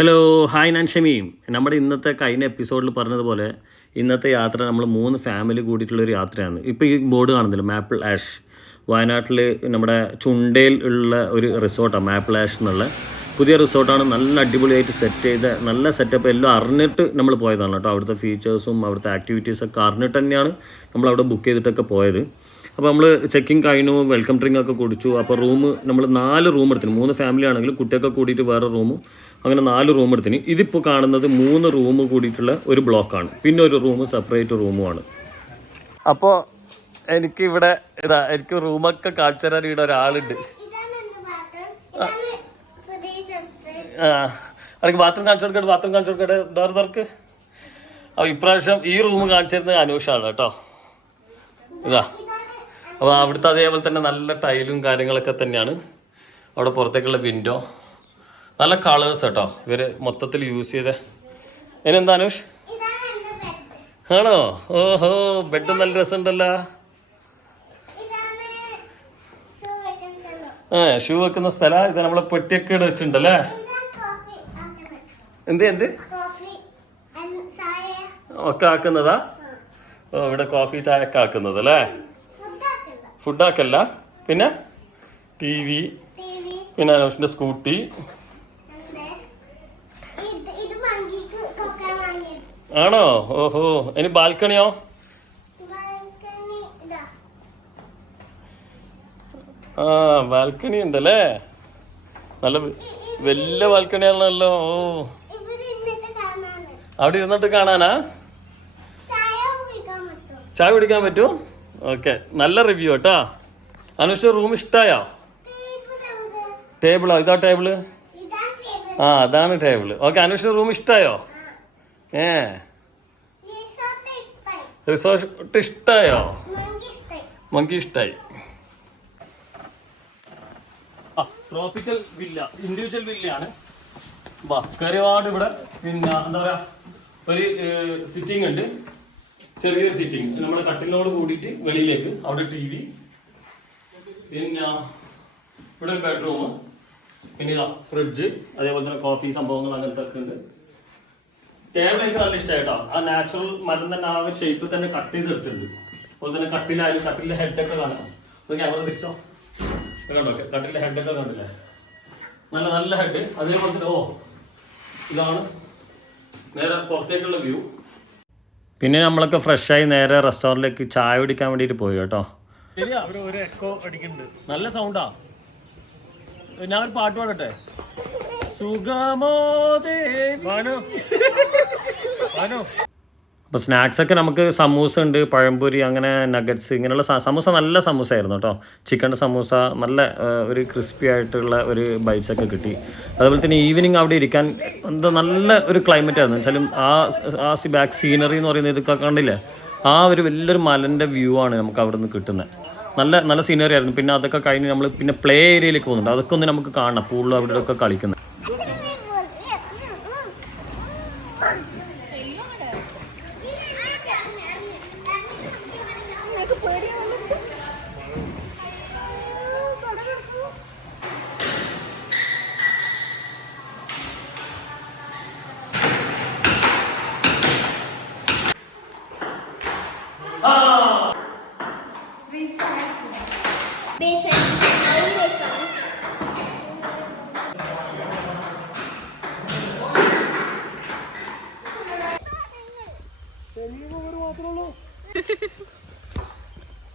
Hello hi ഞാൻ ഷമീം. നമ്മുടെ ഇന്നത്തെ കഴിഞ്ഞ എപ്പിസോഡിൽ പറഞ്ഞതുപോലെ ഇന്നത്തെ യാത്ര നമ്മൾ 3 ഫാമിലി കൂടിയിട്ടുള്ളൊരു യാത്രയാണ്. ഇപ്പോൾ ഈ ബോർഡ് കാണുന്നില്ല, മാപ്പിൾ ആഷ്. വയനാട്ടിൽ നമ്മുടെ ചുണ്ടയിൽ ഉള്ള ഒരു റിസോർട്ടാണ് മാപ്പിൾ ആഷ് എന്നുള്ള പുതിയ റിസോർട്ടാണ്. നല്ല അടിപൊളിയായിട്ട് സെറ്റ് ചെയ്ത നല്ല സെറ്റപ്പ് എല്ലാം അറിഞ്ഞിട്ട് നമ്മൾ പോയതാണ് കേട്ടോ. അവിടുത്തെ ഫീച്ചേഴ്സും അവിടുത്തെ ആക്ടിവിറ്റീസൊക്കെ അറിഞ്ഞിട്ട് തന്നെയാണ് നമ്മളവിടെ ബുക്ക് ചെയ്തിട്ടൊക്കെ പോയത്. അപ്പോൾ നമ്മൾ ചെക്കിങ് കഴിഞ്ഞു, വെൽക്കം ഡ്രിങ്ക് ഒക്കെ കുടിച്ചു. അപ്പോൾ നമ്മൾ 4 റൂം എടുത്തിന്. 3 ഫാമിലി ആണെങ്കിലും കുട്ടിയൊക്കെ കൂടിയിട്ട് വേറെ റൂമും, അങ്ങനെ 4 റൂം എടുത്തിന്. ഇതിപ്പോൾ കാണുന്നത് 3 റൂം കൂടിയിട്ടുള്ള ഒരു ബ്ലോക്കാണ്, പിന്നെ ഒരു റൂം സെപ്പറേറ്റ് റൂമുമാണ്. അപ്പോൾ എനിക്കിവിടെ എനിക്ക് റൂമൊക്കെ കാണിച്ചു തരാൻ ഇവിടെ ഒരാളുണ്ട്. എനിക്ക് ബാത്റൂം കാണിച്ചു കൊടുക്കട്ടെ ഡോർ തുറക്ക്. അപ്പോൾ ഇപ്രാവശ്യം ഈ റൂം കാണിച്ചു തരുന്നത് അനൂഷാണ് കേട്ടോ. ഇതാ, അപ്പോൾ അവിടുത്തെ അതേപോലെ തന്നെ നല്ല ടൈലും കാര്യങ്ങളൊക്കെ തന്നെയാണ്. അവിടെ പുറത്തേക്കുള്ള വിൻഡോ, നല്ല കളേഴ്സ് കേട്ടോ ഇവർ മൊത്തത്തിൽ യൂസ് ചെയ്തേ. അതിനെന്താ അനൂഷ്? ആണോ? ഓഹോ, ബെഡ് നല്ല രസമുണ്ടല്ലോ. ഷൂ വെക്കുന്ന സ്ഥലം ഇത്. നമ്മളെ പെട്ടിയൊക്കെ ഇവിടെ വെച്ചിട്ടുണ്ടല്ലേ. എന്ത് ഒക്കെ ആക്കുന്നതാ? ഓ, ഇവിടെ കോഫി ചായ ഒക്കെ ആക്കുന്നത് അല്ലേ? ഫുഡാക്കല്ല. പിന്നെ TV, പിന്നെ അനൂഷിന്റെ സ്കൂട്ടി. ആണോ? ഓഹോ, ഇനി ബാൽക്കണിയോ? ആ, ബാൽക്കണി ഉണ്ടല്ലേ. നല്ല വലിയ ബാൽക്കണിയാണല്ലോ. ഓ, അവിടെ ഇരുന്നിട്ട് കാണാനാ? ചായ കുടിക്കാൻ പറ്റുമോ? ഓക്കെ, നല്ല റിവ്യൂ കേട്ടോ. അനൂഷ് റൂം ഇഷ്ടമായോ? ടേബിളോ? ഇതാ ടേബിള്. ആ, അതാണ് ടേബിള്. ഓക്കെ, അനൂഷ് റൂം ഇഷ്ടമായോ? റിസോർട്ട് ഇഷ്ടമായോ? മങ്കി ഇഷ്ടമായി. ആ, ട്രോപ്പിക്കൽ വില്ല, ഇൻഡിവിജ്വൽ വില്ലയാണ്. കരുവാട് ഇവിടെ. പിന്നെ എന്താ പറയാ, ഒരു സിറ്റിംഗ് ഉണ്ട്, ചെറിയൊരു സിറ്റിംഗ്. നമ്മുടെ കട്ടിലിനോട് കൂടിയിട്ട് വെളിയിലേക്ക്. അവിടെ TV, പിന്നെ ഇവിടെ ഒരു ബെഡ്റൂം, പിന്നെ ഫ്രിഡ്ജ്, അതേപോലെ തന്നെ കോഫി സംഭവങ്ങൾ അങ്ങനത്തെ ഒക്കെ ഉണ്ട്. ടേബിൾ എനിക്ക് നല്ല ഇഷ്ടമായിട്ടോ. ആ നാച്ചുറൽ മരം തന്നെ ആ ഒരു ഷേപ്പിൽ തന്നെ കട്ട് ചെയ്ത് എടുത്തിട്ടുണ്ട്. അതുപോലെ തന്നെ കട്ടിലായാലും കട്ടിലിന്റെ ഹെഡൊക്കെ കാണാം. ഒരു ക്യാമറ തിരിച്ചോ, കണ്ടോ? കട്ടിലിന്റെ ഹെഡൊക്കെ കണ്ടില്ലേ? നല്ല നല്ല ഹെഡ്. അതേപോലെ തന്നെ ഇതാണ് നേരെ പുറത്തേക്കുള്ള വ്യൂ. പിന്നെ നമ്മളൊക്കെ ഫ്രഷായി നേരെ റെസ്റ്റോറൻറ്റിലേക്ക് ചായ കുടിക്കാൻ വേണ്ടിയിട്ട് പോയി കേട്ടോ. അവിടെ ഒരു എക്കോ അടിക്കുന്നുണ്ട്, നല്ല സൗണ്ടാ. ഞാൻ ഒരു പാട്ട് പാടട്ടെ? സുഖമോ ദേവാനോ. അപ്പോൾ സ്നാക്സൊക്കെ നമുക്ക് സമൂസ ഉണ്ട്, പഴംപൊരി, അങ്ങനെ നഗറ്റ്സ്, ഇങ്ങനെയുള്ള സമൂസ. നല്ല സമൂസ ആയിരുന്നു കേട്ടോ. ചിക്കൻ്റെ സമൂസ, നല്ല ഒരു ക്രിസ്പി ആയിട്ടുള്ള ഒരു ബൈറ്റ്സൊക്കെ കിട്ടി. അതുപോലെ തന്നെ ഈവനിങ് അവിടെ ഇരിക്കാൻ എന്താ നല്ല ഒരു ക്ലൈമറ്റ് ആയിരുന്നു. വെച്ചാലും ആ ബാക്ക് സീനറി എന്ന് പറയുന്നത് ഇതൊക്കെ കണ്ടില്ലേ, ആ ഒരു വലിയൊരു മലൻ്റെ വ്യൂ ആണ് നമുക്ക് അവിടെ നിന്ന് കിട്ടുന്നത്. നല്ല നല്ല സീനറി ആയിരുന്നു. പിന്നെ അതൊക്കെ കഴിഞ്ഞ് നമ്മൾ പിന്നെ പ്ലേ ഏരിയയിലേക്ക് പോകുന്നുണ്ട്. അതൊക്കെ ഒന്ന് നമുക്ക് കാണാം, പൂളിൽ അവിടെ ഒക്കെ കളിക്കുന്നത്.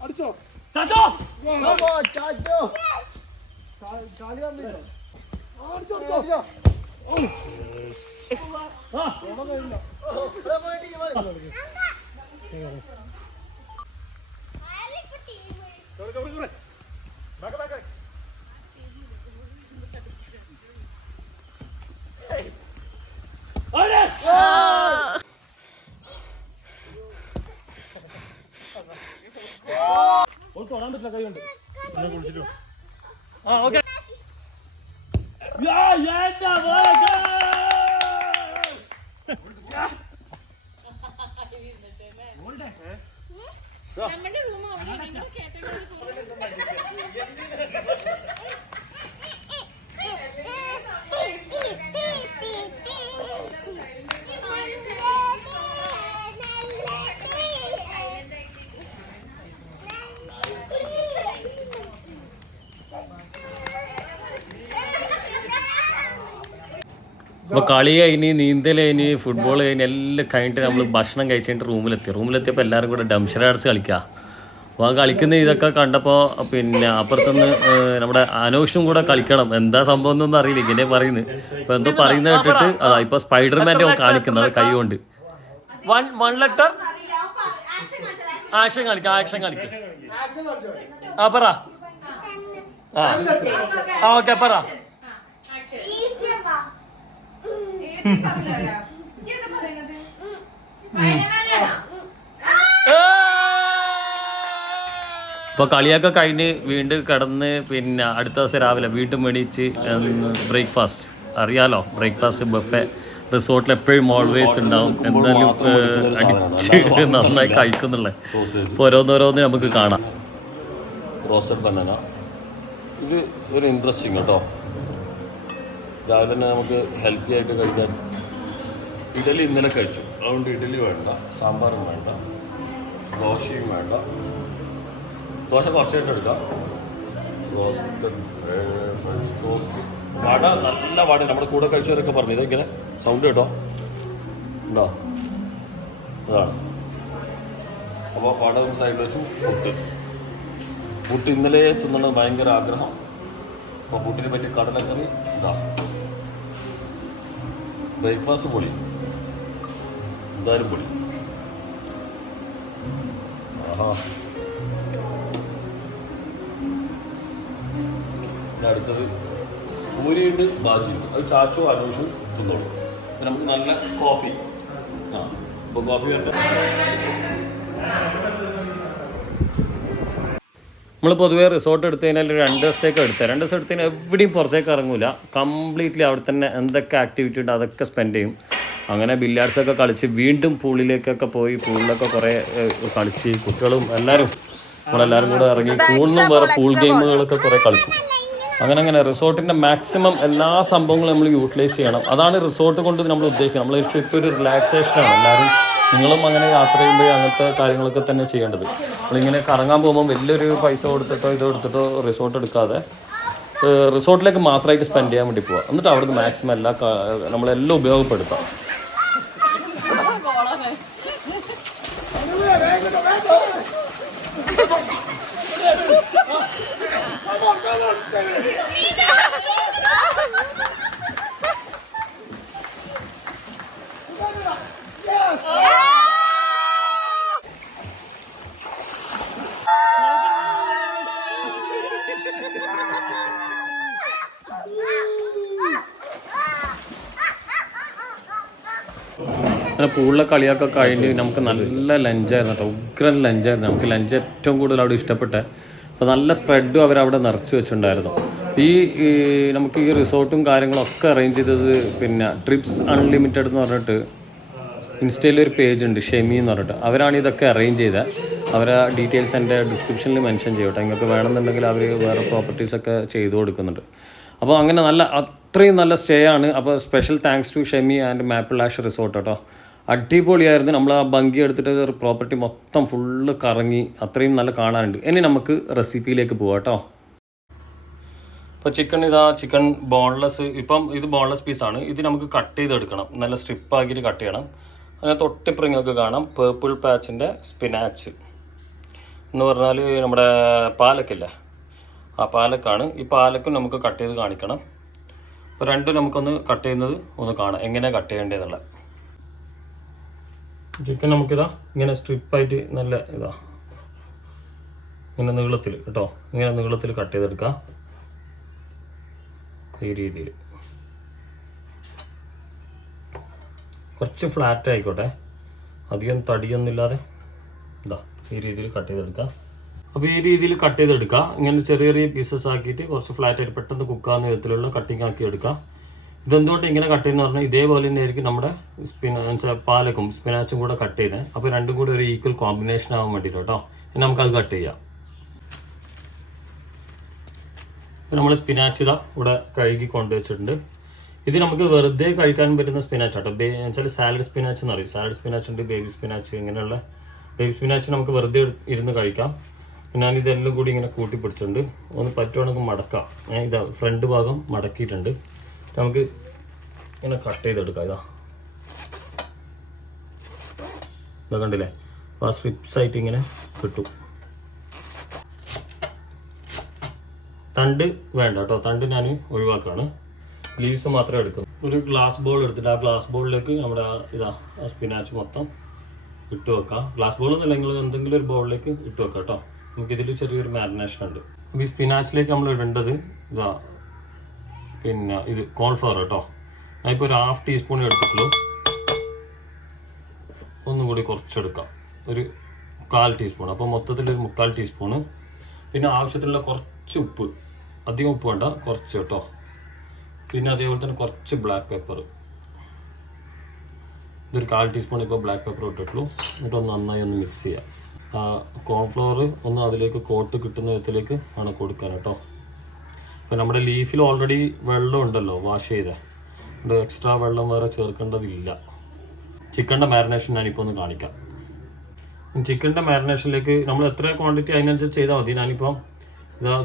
അടിച്ചോ തൊടാൻ പറ്റില്ല, കൈ കൊണ്ട് കുടിച്ചിട്ടു. ആ, ഓക്കെ. അപ്പോൾ കളി കഴിഞ്ഞ് നീന്തൽ കഴിഞ്ഞ് ഫുട്ബോൾ കഴിഞ്ഞ് എല്ലാം കഴിഞ്ഞിട്ട് നമ്മൾ ഭക്ഷണം കഴിച്ചിട്ട് റൂമിലെത്തിയപ്പോൾ എല്ലാവരും കൂടെ ഡംഷറാഡ്സ് കളിക്കുക. അപ്പോൾ ആ കളിക്കുന്ന ഇതൊക്കെ കണ്ടപ്പോൾ പിന്നെ അപ്പുറത്തുനിന്ന് നമ്മുടെ അനോഷും കൂടെ കളിക്കണം, എന്താ സംഭവം എന്നൊന്നും അറിയില്ല, ഇങ്ങനെ പറയുന്നത്. അപ്പോൾ എന്തോ പറയുന്നത് കേട്ടിട്ട് ഇപ്പോൾ സ്പൈഡർമാൻ്റെ കാണിക്കുന്നത് കൈ കൊണ്ട്. വൺ ലെറ്റർ ആക്ഷൻ കളിക്കാം. ആ പറ. ഓക്കെ പറ. ഇപ്പോൾ കളിയൊക്കെ കഴിഞ്ഞ് വീണ്ടും കിടന്ന് പിന്നെ അടുത്ത ദിവസം രാവിലെ വീണ്ടും എണീച്ച് ബ്രേക്ക്ഫാസ്റ്റ് അറിയാലോ, ബ്രേക്ക്ഫാസ്റ്റ് ബഫെ റിസോർട്ടിൽ എപ്പോഴും ഓൾവേസ് ഉണ്ടാവും. എന്തായാലും അടിച്ച് നന്നായി കഴിക്കുന്നുള്ളത്. ഇപ്പോൾ ഓരോന്നോരോന്ന് നമുക്ക് കാണാം. റോസ്റ്റഡ് ബനാന ഇത് ഒരു ഇൻട്രസ്റ്റിംഗ് കേട്ടോ. രാവിലെ തന്നെ നമുക്ക് ഹെൽത്തി ആയിട്ട് കഴിക്കാൻ. ഇഡലി ഇന്നലെ കഴിച്ചു, അതുകൊണ്ട് ഇഡലി വേണ്ട, സാമ്പാറും വേണ്ട, ദോശയും വേണ്ട. ദോശ കുറച്ചായിട്ട് എടുക്കാം. റോസ്റ്റഡ് ഫ്രഞ്ച് ടോസ്റ്റ് വട, നല്ല വട. നമ്മുടെ കൂടെ കഴിച്ചവരൊക്കെ പറഞ്ഞു ഇതെങ്ങനെ സൗണ്ട് കേട്ടോ ഉണ്ടോ, അതാണ്. അപ്പോൾ വട ഒരു സൈഡിൽ വെച്ചു. പുട്ട് ഇന്നലെ തിന്നണത് ഭയങ്കര ആഗ്രഹം. അപ്പോൾ പുട്ടിനെ പറ്റി കടലക്കറി ഇതാ. ബ്രേക്ക്ഫാസ്റ്റ് പൊടി, എന്തായാലും പൊടി. ആഹാ. അടുത്തത് പൂരിയുണ്ട്, ബാജിയുണ്ട്. അത് ചാച്ചോ അനോഷും തിന്നോളൂ. പിന്നെ നമുക്ക് നല്ല കോഫി. അപ്പോൾ കോഫി വേണ്ട. നമ്മൾ പൊതുവേ റിസോർട്ട് എടുത്തു കഴിഞ്ഞാൽ 2 ദിവസത്തേക്ക് എടുത്തത്. 2 ദിവസം എടുത്തു കഴിഞ്ഞാൽ എവിടെയും പുറത്തേക്ക് ഇറങ്ങില്ല. കംപ്ലീറ്റ്ലി അവിടെ തന്നെ എന്തൊക്കെ ആക്ടിവിറ്റി ഉണ്ട് അതൊക്കെ സ്പെൻഡ് ചെയ്യും. അങ്ങനെ ബില്യാർഡ്സൊക്കെ കളിച്ച് വീണ്ടും പൂളിലേക്കൊക്കെ പോയി പൂളിലൊക്കെ കുറേ കളിച്ച് കുട്ടികളും എല്ലാവരും നമ്മളെല്ലാവരും കൂടെ ഇറങ്ങി പൂളിനും വേറെ പൂൾ ഗെയിമുകളൊക്കെ കുറേ കളിച്ചു. അങ്ങനെ റിസോർട്ടിൻ്റെ മാക്സിമം എല്ലാ സംഭവങ്ങളും നമ്മൾ യൂട്ടിലൈസ് ചെയ്യണം. അതാണ് റിസോർട്ട് കൊണ്ട് നമ്മൾ ഉദ്ദേശിക്കുന്നത്. നമ്മൾ ഇപ്പോൾ ഒരു റിലാക്സേഷനാണ്. എല്ലാവരും നിങ്ങളും അങ്ങനെ യാത്ര ചെയ്യുമ്പോൾ അങ്ങനത്തെ കാര്യങ്ങളൊക്കെ തന്നെ ചെയ്യേണ്ടത്. നമ്മളിങ്ങനെ കറങ്ങാൻ പോകുമ്പോൾ വലിയൊരു പൈസ കൊടുത്തിട്ടോ കൊടുത്തിട്ടോ റിസോർട്ട് എടുക്കാതെ റിസോർട്ടിലേക്ക് മാത്രമായിട്ട് സ്പെൻഡ് ചെയ്യാൻ വേണ്ടി പോവുക. എന്നിട്ട് അവിടുന്ന് മാക്സിമം നമ്മളെല്ലാം ഉപയോഗപ്പെടുത്താം. അങ്ങനെ പൂളിലെ കളിയൊക്കെ കഴിഞ്ഞ് നമുക്ക് നല്ല ലഞ്ചായിരുന്നു കേട്ടോ, ഉഗ്രൻ ലഞ്ചായിരുന്നു. നമുക്ക് ലഞ്ച് ഏറ്റവും കൂടുതൽ അവിടെ ഇഷ്ടപ്പെട്ടെ. അപ്പോൾ നല്ല സ്പ്രെഡും അവരവിടെ നിറച്ച് വെച്ചിട്ടുണ്ടായിരുന്നു. നമുക്ക് ഈ റിസോർട്ടും കാര്യങ്ങളൊക്കെ അറേഞ്ച് ചെയ്തത് പിന്നെ ട്രിപ്സ് അൺലിമിറ്റഡ് എന്ന് പറഞ്ഞിട്ട് ഇൻസ്റ്റയിൽ ഒരു പേജ് ഉണ്ട്, ഷെമി എന്ന് പറഞ്ഞിട്ട്. അവരാണ് ഇതൊക്കെ അറേഞ്ച് ചെയ്തത്. അവരെ ഡീറ്റെയിൽസ് എൻ്റെ ഡിസ്ക്രിപ്ഷനിൽ മെൻഷൻ ചെയ്യട്ടെ. നിങ്ങൾക്ക് വേണമെന്നുണ്ടെങ്കിൽ അവർ വേറെ പ്രോപ്പർട്ടീസൊക്കെ ചെയ്തു കൊടുക്കുന്നുണ്ട്. അപ്പോൾ അങ്ങനെ അത്രയും നല്ല സ്റ്റേ ആണ്. അപ്പോൾ special thanks to Shemi and Maple Ash Resort കേട്ടോ. അടിപൊളിയായിരുന്നു. നമ്മൾ ആ ഭംഗി എടുത്തിട്ട് പ്രോപ്പർട്ടി മൊത്തം ഫുള്ള് കറങ്ങി, അത്രയും നല്ല കാണാനുണ്ട്. ഇനി നമുക്ക് റെസിപ്പിയിലേക്ക് പോവാം കേട്ടോ. ഇപ്പോൾ ചിക്കൻ ബോൺലെസ്. ഇപ്പം ഇത് ബോൺലെസ് പീസാണ്. ഇത് നമുക്ക് കട്ട് ചെയ്തെടുക്കണം, നല്ല സ്ട്രിപ്പാക്കിയിട്ട് കട്ട് ചെയ്യണം. അങ്ങനെ തൊട്ടിപ്പുറങ്ങൾക്ക് കാണാം പേർപ്പിൾ പാച്ചിൻ്റെ സ്പിനാച്ച് എന്ന് പറഞ്ഞാൽ നമ്മുടെ പാലക്കില്ലേ, ആ പാലക്കാണ്. ഈ പാലക്കും നമുക്ക് കട്ട് ചെയ്ത് കാണിക്കണം. അപ്പോൾ രണ്ടും നമുക്കൊന്ന് കട്ട് ചെയ്യുന്നത് ഒന്ന് കാണാം, എങ്ങനെയാണ് കട്ട് ചെയ്യേണ്ടതെന്നുള്ള. ചിക്കൻ നമുക്കിതാ ഇങ്ങനെ സ്ട്രിപ്പായിട്ട് നല്ല ഇങ്ങനെ നീളത്തിൽ കേട്ടോ, ഇങ്ങനെ നീളത്തിൽ കട്ട് ചെയ്തെടുക്കാം. ഈ രീതിയിൽ കുറച്ച് ഫ്ലാറ്റ് ആയിക്കോട്ടെ, അധികം തടിയൊന്നുമില്ലാതെ ഈ രീതിയിൽ കട്ട് ചെയ്തെടുക്കാം. അപ്പോൾ ഈ രീതിയിൽ കട്ട് ചെയ്തെടുക്കുക. ഇങ്ങനെ ചെറിയ ചെറിയ പീസസ് ആക്കിയിട്ട് കുറച്ച് ഫ്ലാറ്റ് ആയിട്ട് പെട്ടെന്ന് കുക്കാവുന്ന വിധത്തിലുള്ള കട്ടിങ് ആക്കി എടുക്കാം. ഇതെന്തുകൊണ്ട് ഇങ്ങനെ കട്ട് ചെയ്യുന്ന പറഞ്ഞാൽ ഇതേപോലെ തന്നെ ആയിരിക്കും നമ്മുടെ പാലക്കും സ്പിനാച്ചും കൂടെ കട്ട് ചെയ്യുന്നത്. അപ്പോൾ രണ്ടും കൂടെ ഒരു ഈക്വൽ കോമ്പിനേഷൻ ആവാൻ വേണ്ടിയിട്ട് കേട്ടോ. ഇനി നമുക്കത് കട്ട് ചെയ്യാം. നമ്മൾ സ്പിനാച്ച് ഇവിടെ കഴുകി കൊണ്ടുവച്ചിട്ടുണ്ട്. ഇത് നമുക്ക് വെറുതെ കഴിക്കാൻ പറ്റുന്ന സ്പിനാച്ച് കേട്ടോ. വെച്ചാൽ സാലഡ് സ്പിനാച്ച് എന്ന് പറയും. സാലഡ് സ്പിനാച്ച് ഉണ്ട്, ബേബി സ്പിനാച്ച്. ഇങ്ങനെയുള്ള ബേബി സ്പിനാച്ച് നമുക്ക് വെറുതെ ഇരുന്ന് കഴിക്കാം. ഞാനിതെല്ലാം കൂടി ഇങ്ങനെ കൂട്ടിപ്പിടിച്ചിട്ടുണ്ട്. ഒന്ന് പറ്റുവാണെങ്കിൽ മടക്കാം. ഇത് ഫ്രണ്ട് ഭാഗം മടക്കിയിട്ടുണ്ട്. നമുക്ക് ഇങ്ങനെ കട്ട് ചെയ്തെടുക്കാം. ഇതാ കണ്ടില്ലേ, അപ്പോൾ ആ സ്ട്രിപ്സ് ആയിട്ട് ഇങ്ങനെ കിട്ടും. തണ്ട് വേണ്ട കേട്ടോ, തണ്ട് ഞാൻ ഒഴിവാക്കുകയാണ്. ലീവ്സ് മാത്രമേ എടുക്കും. ഒരു ഗ്ലാസ് ബോൾ എടുത്തിട്ട് ആ ഗ്ലാസ് ബോളിലേക്ക് നമ്മുടെ ആ സ്പിനാച്ച് മൊത്തം ഇട്ട് വെക്കാം. ഗ്ലാസ് ബോൾ എന്നല്ല, നിങ്ങൾ എന്തെങ്കിലും ഒരു ബോളിലേക്ക് ഇട്ട് വെക്കാം കേട്ടോ. നമുക്കിതിൽ ചെറിയൊരു മാരിനേഷൻ ഉണ്ട്. അപ്പോൾ ഈ സ്പിനാച്ചിലേക്ക് നമ്മൾ ഇടേണ്ടത് പിന്നെ ഇത് കോൺഫ്ലവർ കേട്ടോ. ഞാനിപ്പോൾ ഒരു 1/2 ടീസ്പൂൺ എടുത്തിട്ടുള്ളൂ. ഒന്നും കൂടി കുറച്ചെടുക്കാം, ഒരു 1/4 ടീസ്പൂൺ. അപ്പോൾ മൊത്തത്തിൽ ഒരു 3/4 ടീസ്പൂണ്. പിന്നെ ആവശ്യത്തിനുള്ള കുറച്ച് ഉപ്പ്, അധികം ഉപ്പ് വേണ്ട, കുറച്ച് കേട്ടോ. പിന്നെ അതേപോലെ തന്നെ കുറച്ച് ബ്ലാക്ക് പെപ്പർ, ഇതൊരു 1/4 ടീസ്പൂൺ ഇപ്പോൾ ബ്ലാക്ക് പെപ്പർ ഇട്ടിട്ടുള്ളൂ. എന്നിട്ടൊന്ന് നന്നായി ഒന്ന് മിക്സ് ചെയ്യാം. കോൺഫ്ലവർ ഒന്ന് അതിലേക്ക് കോട്ട് കിട്ടുന്ന വിധത്തിലേക്ക് ആണ് കൊടുക്കാൻ കേട്ടോ. അപ്പോൾ നമ്മുടെ ലീഫിൽ ഓൾറെഡി വെള്ളം ഉണ്ടല്ലോ, വാഷ് ചെയ്തേ, ഇത് എക്സ്ട്രാ വെള്ളം വേറെ ചേർക്കേണ്ടതില്ല. ചിക്കൻ്റെ മാരിനേഷൻ ഞാനിപ്പോൾ ഒന്ന് കാണിക്കാം. ചിക്കൻ്റെ മാരിനേഷനിലേക്ക് നമ്മൾ എത്ര ക്വാണ്ടിറ്റി അതിനനുസരിച്ച് ചെയ്താൽ മതി. ഞാനിപ്പോൾ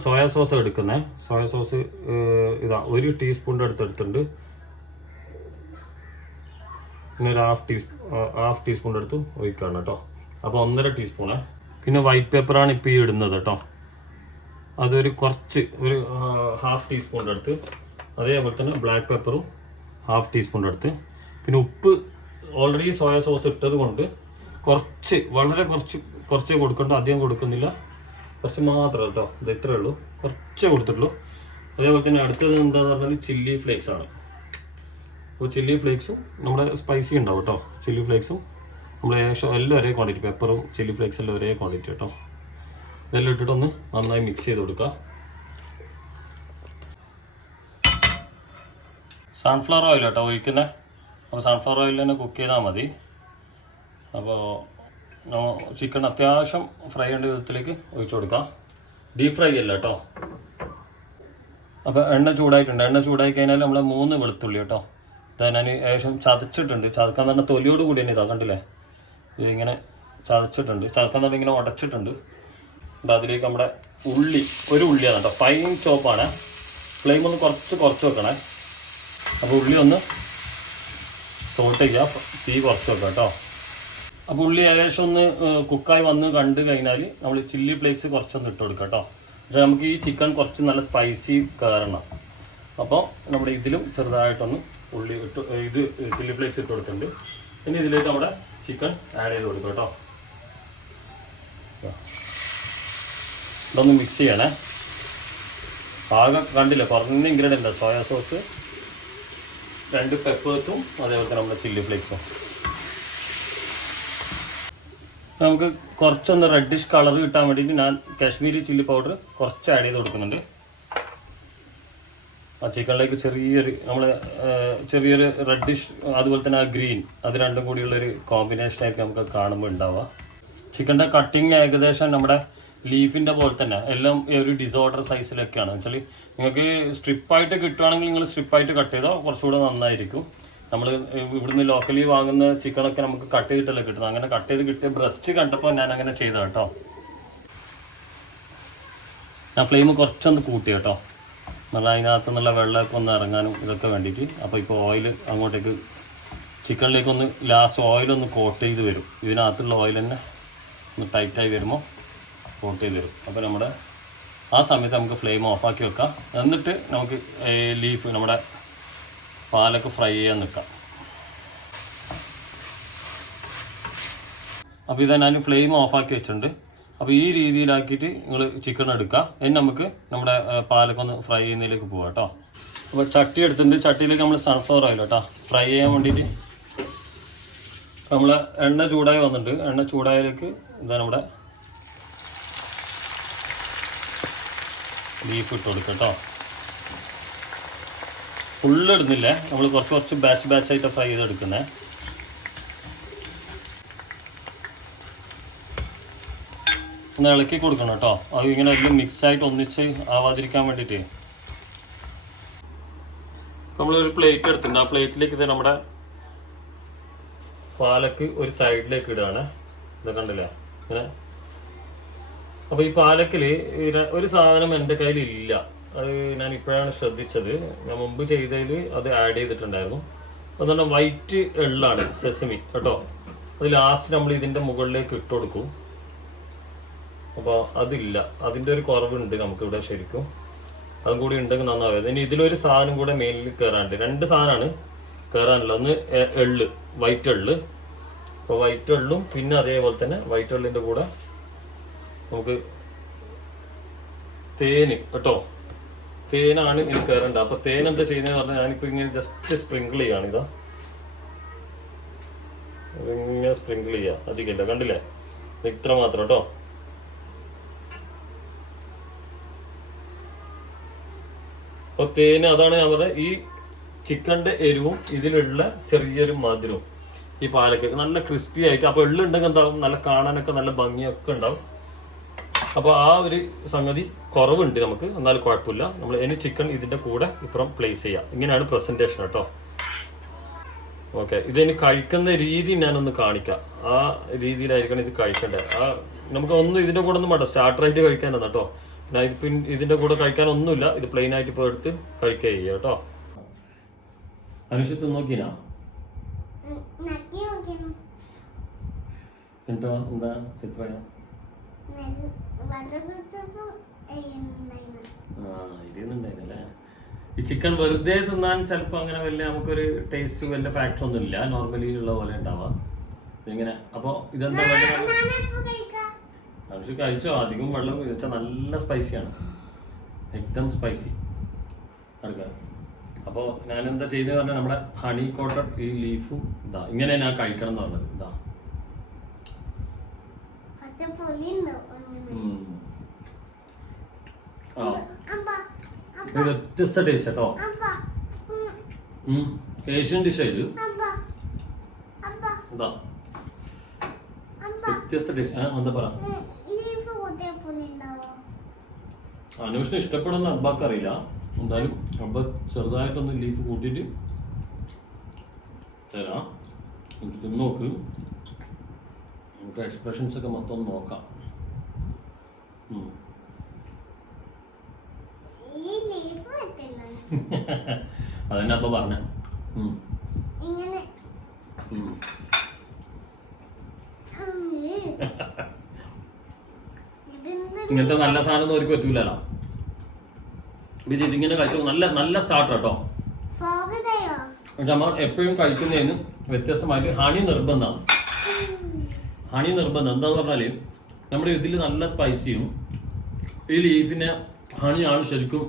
സോയാ സോസ് എടുക്കുന്നത്. Soya sauce 1 ടീസ്പൂണിൻ്റെ അടുത്തെടുത്തിട്ടുണ്ട്. പിന്നെ ഒരു 1/2 ടീസ്പൂണിൻ്റെ അടുത്ത് ഒഴിക്കുകയാണ് കേട്ടോ. അപ്പോൾ 1.5 ടീസ്പൂണ്. പിന്നെ വൈറ്റ് പേപ്പറാണ് ഇപ്പോൾ ഈ ഇടുന്നത് കേട്ടോ. അതൊരു കുറച്ച് ഒരു 1/2 ടീസ്പൂണിൻ്റെ അടുത്ത്. അതേപോലെ തന്നെ ബ്ലാക്ക് പേപ്പറും 1/2 ടീസ്പൂണിൻ്റെ അടുത്ത്. പിന്നെ ഉപ്പ് ഓൾറെഡി സോയാ സോസ് ഇട്ടത് കൊണ്ട് വളരെ കുറച്ച് കൊടുക്കേണ്ട, അധികം കൊടുക്കുന്നില്ല, കുറച്ച് മാത്രം കേട്ടോ. ഇത് ഇത്രയേ ഉള്ളൂ, കുറച്ചേ കൊടുത്തിട്ടുള്ളൂ. അതേപോലെ തന്നെ അടുത്തത് എന്താണെന്ന് പറഞ്ഞാൽ ചില്ലി ഫ്ലേക്സ് ആണ്. അപ്പോൾ ചില്ലി ഫ്ലേക്സും നമ്മുടെ സ്പൈസി ഉണ്ടാവും കേട്ടോ. ചില്ലി ഫ്ലേക്സും നമ്മൾ ഏകദേശം എല്ലാം ഒരേ ക്വാണ്ടിറ്റി, പെപ്പറും ചില്ലി ഫ്ലേക്സ് എല്ലാം ഒരേ ക്വാണ്ടിറ്റി കേട്ടോ. ഇതെല്ലാം ഇട്ടിട്ടൊന്ന് നന്നായി മിക്സ് ചെയ്ത് കൊടുക്കുക. സൺഫ്ലവർ ഓയിൽ കേട്ടോ ഒഴിക്കുന്നത്. അപ്പോൾ സൺഫ്ലവർ ഓയിൽ തന്നെ കുക്ക് ചെയ്താൽ മതി. അപ്പോൾ ചിക്കൻ അത്യാവശ്യം ഫ്രൈ ചെയ്യേണ്ട വിധത്തിലേക്ക് ഒഴിച്ചു കൊടുക്കാം. ഡീപ് ഫ്രൈ അല്ല കേട്ടോ. അപ്പോൾ എണ്ണ ചൂടായിട്ടുണ്ട്. എണ്ണ ചൂടായി കഴിഞ്ഞാൽ നമ്മൾ 3 വെളുത്തുള്ളി കേട്ടോ. ഇതാ ഞാൻ ഏകദേശം ചതച്ചിട്ടുണ്ട്. ചതക്കാൻ തന്നെ തൊലിയോട് കൂടി തന്നെ ഇതാ കണ്ടില്ലേ, ഇതിങ്ങനെ ചതച്ചിട്ടുണ്ട്. ചതക്കാൻ തന്നെ ഇങ്ങനെ ഉടച്ചിട്ടുണ്ട്. അപ്പോൾ അതിലേക്ക് നമ്മുടെ ഒരു ഉള്ളിയാണ് കേട്ടോ, ഫൈൻ ചോപ്പാണ്. ഫ്ലെയിം ഒന്ന് കുറച്ച് വെക്കണേ. അപ്പോൾ ഉള്ളി ഒന്ന് സോട്ട് ചെയ്യുക, തീ കുറച്ച് വെക്കാം കേട്ടോ. അപ്പോൾ ഉള്ളി ഏകദേശം ഒന്ന് കുക്കായി വന്ന് കണ്ടു കഴിഞ്ഞാൽ നമ്മൾ ചില്ലി ഫ്ലേക്സ് കുറച്ചൊന്ന് ഇട്ട് കൊടുക്കാം കേട്ടോ. പക്ഷേ നമുക്ക് ഈ ചിക്കൻ കുറച്ച് നല്ല സ്പൈസി കയറണം. അപ്പോൾ നമ്മുടെ ഇതിലും ചെറുതായിട്ടൊന്ന് ഉള്ളി ചില്ലി ഫ്ലേക്സ് ഇട്ട് കൊടുത്തിട്ടുണ്ട്. ഇനി ഇതിലേക്ക് നമ്മുടെ ചിക്കൻ ആഡ് ചെയ്ത് കൊടുക്കാം കേട്ടോ. ഇതൊന്ന് മിക്സ് ചെയ്യണേ. ആകെ കണ്ടില്ലേ, കുറഞ്ഞ ഇൻഗ്രീഡിയൻ്റ്, സോയാ സോസ്, 2 പെപ്പേഴ്സും അതേപോലെ തന്നെ നമ്മുടെ ചില്ലി ഫ്ലേക്സും. നമുക്ക് കുറച്ചൊന്ന് റെഡിഷ് കളർ കിട്ടാൻ വേണ്ടിയിട്ട് ഞാൻ കാശ്മീരി ചില്ലി പൗഡർ കുറച്ച് ആഡ് ചെയ്ത് കൊടുക്കുന്നുണ്ട്. ആ ചിക്കനിലേക്ക് ചെറിയൊരു റെഡിഷ്, അതുപോലെ തന്നെ ആ ഗ്രീൻ, അത് രണ്ടും കൂടിയുള്ളൊരു കോമ്പിനേഷനായിരിക്കും നമുക്ക് കാണുമ്പോൾ ഉണ്ടാവുക. ചിക്കൻ്റെ കട്ടിങ് ഏകദേശം നമ്മുടെ ലീഫിൻ്റെ പോലെ തന്നെ എല്ലാം ഒരു ഡിസോർഡർ സൈസിലൊക്കെയാണ്. വെച്ചാൽ നിങ്ങൾക്ക് സ്ട്രിപ്പായിട്ട് കിട്ടുകയാണെങ്കിൽ നിങ്ങൾ സ്ട്രിപ്പായിട്ട് കട്ട് ചെയ്താൽ കുറച്ചുകൂടെ നന്നായിരിക്കും. നമ്മൾ ഇവിടുന്ന് ലോക്കലി വാങ്ങുന്ന ചിക്കനൊക്കെ നമുക്ക് കട്ട് ചെയ്തിട്ടല്ലേ കിട്ടുന്നത്. അങ്ങനെ കട്ട് ചെയ്ത് കിട്ടിയ ബ്രസ്റ്റ് കണ്ടപ്പോൾ ഞാൻ അങ്ങനെ ചെയ്തത് കേട്ടോ. ഞാൻ ഫ്ലെയിം കുറച്ചൊന്ന് കൂട്ടി കേട്ടോ, നല്ല അതിനകത്ത് നിന്നുള്ള വെള്ളമൊക്കെ ഒന്ന് ഇറങ്ങാനും ഇതൊക്കെ വേണ്ടിയിട്ട്. അപ്പോൾ ഇപ്പോൾ ഓയിൽ അങ്ങോട്ടേക്ക് ചിക്കനിലേക്കൊന്ന് ലാസ്റ്റ് ഓയിലൊന്ന് കോട്ട് ചെയ്ത് വരും. ഇതിനകത്തുള്ള ഓയിൽ തന്നെ ഒന്ന് ടൈറ്റായി വരുമ്പോൾ കോട്ട് ചെയ്ത് വരും. അപ്പോൾ നമ്മുടെ ആ സമയത്ത് നമുക്ക് ഫ്ലെയിം ഓഫാക്കി വെക്കാം. എന്നിട്ട് നമുക്ക് ലീഫ് നമ്മുടെ പാലൊക്കെ ഫ്രൈ ചെയ്യാൻ നിൽക്കാം. അപ്പോൾ ഇതാ ഞാൻ ഫ്ലെയിം ഓഫാക്കി വെച്ചിട്ടുണ്ട്. അപ്പോൾ ഈ രീതിയിലാക്കിയിട്ട് നിങ്ങൾ ചിക്കൻ എടുക്കുക. ഇനി നമുക്ക് നമ്മുടെ പാലൊക്കെ ഒന്ന് ഫ്രൈ ചെയ്യുന്നതിലേക്ക് പോകാം കേട്ടോ. അപ്പോൾ ചട്ടി എടുത്തിട്ടുണ്ട്. ചട്ടിയിലേക്ക് നമ്മൾ സൺഫ്ലവർ ഓയിൽ കേട്ടോ ഫ്രൈ ചെയ്യാൻ വേണ്ടിയിട്ട്. നമ്മൾ എണ്ണ ചൂടായി വന്നിട്ടുണ്ട്. എണ്ണ ചൂടായതിലേക്ക് ഇതാ നമ്മുടെ ബീഫ് ഇട്ട് കൊടുക്കുക കേട്ടോ. ഫുള്ള് ഇടുന്നില്ലേ, നമ്മൾ കുറച്ച് ബാച്ചായിട്ട് ഫ്രൈ ചെയ്തെടുക്കുന്നത്. ഒന്ന് ഇളക്കി കൊടുക്കണം കേട്ടോ. അത് ഇങ്ങനെ എല്ലാം മിക്സായിട്ട് ഒന്നിച്ച് ആവാതിരിക്കാൻ വേണ്ടിയിട്ട്. നമ്മളൊരു പ്ലേറ്റ് എടുത്തിട്ടുണ്ട്. ആ പ്ലേറ്റിലേക്ക് ഇത് നമ്മുടെ പാലക്ക് ഒരു സൈഡിലേക്ക് ഇടുകയാണ്. ഇത് കണ്ടില്ലേ ഇങ്ങനെ. അപ്പോൾ ഈ പാലക്കിൽ ഒരു സാധനം എൻ്റെ കയ്യിൽ ഇല്ല. അത് ഞാൻ ഇപ്പോഴാണ് ശ്രദ്ധിച്ചത്. ഞാൻ മുമ്പ് ചെയ്തതിൽ അത് ആഡ് ചെയ്തിട്ടുണ്ടായിരുന്നു. അതുകൊണ്ട് വൈറ്റ് എള്ളാണ് സെസമി കേട്ടോ. അത് ലാസ്റ്റ് നമ്മൾ ഇതിൻ്റെ മുകളിലേക്ക് ഇട്ട് കൊടുക്കും. അപ്പോൾ അതില്ല, അതിൻ്റെ ഒരു കുറവുണ്ട് നമുക്കിവിടെ ശരിക്കും. അതും കൂടി ഉണ്ടെങ്കിൽ നന്നാവും. ഇനി ഇതിലൊരു സാധനം കൂടെ മെയിനിൽ കയറാനുണ്ട്. 2 സാധനമാണ് കയറാനുള്ളത്. ഒന്ന് എള്ള്, വൈറ്റ് എള്ള്. അപ്പോൾ വൈറ്റ് എള്ളും പിന്നെ അതേപോലെ തന്നെ വൈറ്റ് എള്ളിൻ്റെ കൂടെ നമുക്ക് തേന് കേട്ടോ. തേനാണ് ഇനി കയറേണ്ടത്. അപ്പോൾ തേൻ എന്താ ചെയ്യുന്നതെന്ന് പറഞ്ഞാൽ ഞാനിപ്പോൾ ഇങ്ങനെ ജസ്റ്റ് സ്പ്രിങ്കിൾ ചെയ്യാണ്. ഇതാ ഇങ്ങനെ സ്പ്രിങ്കിൾ ചെയ്യുക, അധികമില്ല, കണ്ടില്ലേ? ഇത്ര മാത്രം കേട്ടോ. അപ്പോൾ തേന് അതാണ് ഞാൻ പറഞ്ഞത്. ഈ ചിക്കൻ്റെ എരിവും ഇതിലുള്ള ചെറിയൊരു മധുരവും ഈ പാലക്ക് നല്ല ക്രിസ്പി ആയിട്ട്. അപ്പോൾ എള്ളുണ്ടെങ്കിൽ എന്താവും, നല്ല കാണാനൊക്കെ നല്ല ഭംഗിയൊക്കെ ഉണ്ടാവും. അപ്പോൾ ആ ഒരു സംഗതി കുറവുണ്ട് നമുക്ക്, എന്നാലും കുഴപ്പമില്ല. നമ്മൾ ഇനി ചിക്കൻ ഇതിൻ്റെ കൂടെ ഇപ്പുറം പ്ലേസ് ചെയ്യാം. ഇങ്ങനെയാണ് പ്രസൻറ്റേഷൻ കേട്ടോ. ഓക്കെ, ഇതിന് കഴിക്കുന്ന രീതി ഞാനൊന്ന് കാണിക്കാം. ആ രീതിയിലായിരിക്കണം ഇത് കഴിക്കേണ്ടത്. നമുക്ക് ഒന്നും ഇതിൻ്റെ കൂടെ ഒന്നും വേണ്ട, സ്റ്റാർട്ടറായിട്ട് കഴിക്കാനാണ് കേട്ടോ. പിന്നെ ഇതിപ്പം ഇതിൻ്റെ കൂടെ കഴിക്കാനൊന്നുമില്ല. ഇത് പ്ലെയിൻ ആയിട്ട് ഇപ്പോൾ എടുത്ത് കഴിക്കുക ചെയ്യുക കേട്ടോ. അനുഷത്ത് നോക്കിനാ എന്നിട്ടോ എന്താ അഭിപ്രായം? ഇരുന്നുണ്ടായിരുന്നല്ലേ. ഈ ചിക്കൻ വെറുതെ തിന്നാൻ ചിലപ്പോൾ അങ്ങനെ വലിയ നമുക്കൊരു ടേസ്റ്റ് വലിയ ഫാക്ടർ ഒന്നും ഇല്ല, നോർമലി ഉള്ള പോലെ ഉണ്ടാവാം ഇങ്ങനെ. അപ്പോൾ ഇതെന്താ മനുഷ്യ കഴിച്ചോ, അധികം വെള്ളം വെച്ചാൽ നല്ല സ്പൈസിയാണ്, എക്ദം സ്പൈസി എടുക്കുക. അപ്പോൾ ഞാനെന്താ ചെയ്തതെന്ന് പറഞ്ഞാൽ നമ്മുടെ ഹണി കോട്ടഡ് ഈ ലീഫും ഇതാ ഇങ്ങനെ ഞാൻ കഴിക്കണം എന്ന് പറഞ്ഞത്. ഇതാ വ്യത്യസ്ത ടേസ്റ്റ് കേട്ടോ. ഏഷ്യൻ ഡിഷ് ഇത്. ഇതാ വ്യത്യസ്ത ടേസ്റ്റ്. എന്താ പറ, അന്വേഷണം ഇഷ്ടപ്പെടുന്ന അബ്ബാക്ക് അറിയില്ല. എന്തായാലും അബ്ബ ചെറുതായിട്ടൊന്ന് ലീഫ് കൂട്ടിയിട്ട് തരാം. എനിക്ക് തിന്ന് നോക്ക്, നമുക്ക് എക്സ്പ്രഷൻസ് ഒക്കെ മൊത്തം നോക്കാം. അതന്നെ അബ്ബ പറഞ്ഞ. ഇങ്ങനത്തെ നല്ല സാധനം ഒന്നും അവർക്ക് പറ്റൂലല്ലോ. ഇതിങ്ങനെ കഴിച്ചു നല്ല നല്ല സ്റ്റാർട്ടർ കേട്ടോ. നമ്മൾ എപ്പോഴും കഴിക്കുന്നതിന് വ്യത്യസ്തമായിട്ട് ഹണി നിർബന്ധമാണ്. ഹണി നിർബന്ധം എന്താന്ന് പറഞ്ഞാല് നമ്മുടെ ഇതിൽ നല്ല സ്പൈസിയും ഈ ലീഫിനെ ഹണിയാണ് ശരിക്കും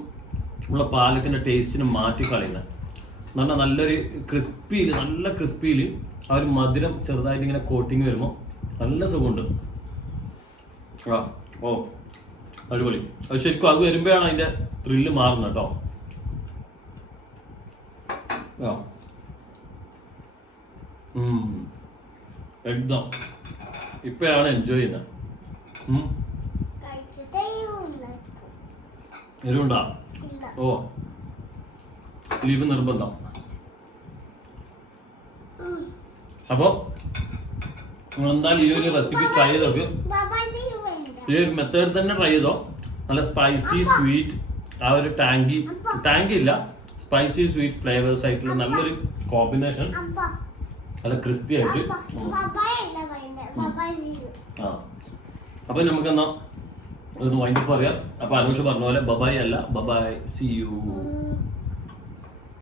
ഉള്ള പാലക്കിന്റെ ടേസ്റ്റിന് മാറ്റി കളയുന്നത്. എന്ന് പറഞ്ഞാൽ നല്ലൊരു ക്രിസ്പിയിൽ നല്ല ക്രിസ്പിയിൽ ആ ഒരു മധുരം ചെറുതായിട്ട് ഇങ്ങനെ കോട്ടിങ് വരുമ്പോൾ നല്ല സുഖമുണ്ട്. ഓ അടിപൊളി. അത് ശരിക്കും അത് വരുമ്പോഴാണ് അതിന്റെ ത്രില്ല് മാറുന്നത് കേട്ടോ. എക്ദം ഇപ്പോഴാണ് എൻജോയ് ചെയ്യുന്നത്. എരിവുണ്ടാ? ഓ ലീഫ് നിർബന്ധം. അപ്പോൾ നിങ്ങൾ എന്തായാലും ഈ ഒരു റെസിപ്പി ട്രൈ ചെയ്തൊക്കെ, ഈ ഒരു മെത്തേഡ് തന്നെ ട്രൈ ചെയ്തോ. നല്ല സ്പൈസി സ്വീറ്റ്, ആ ഒരു ടാങ്കി ഇല്ല, സ്പൈസി സ്വീറ്റ് ഫ്ലേവേഴ്സ് ആയിട്ടുള്ള നല്ലൊരു കോമ്പിനേഷൻ, നല്ല ക്രിസ്പി ആയിട്ട്. അപ്പൊ നമുക്ക് എന്നാ ഒന്ന് വൈൻഡപ്പ് പറയാം. അപ്പൊ അനൂഷ് പറഞ്ഞ പോലെ ബബായ് അല്ല, ബബായ്, സി യു.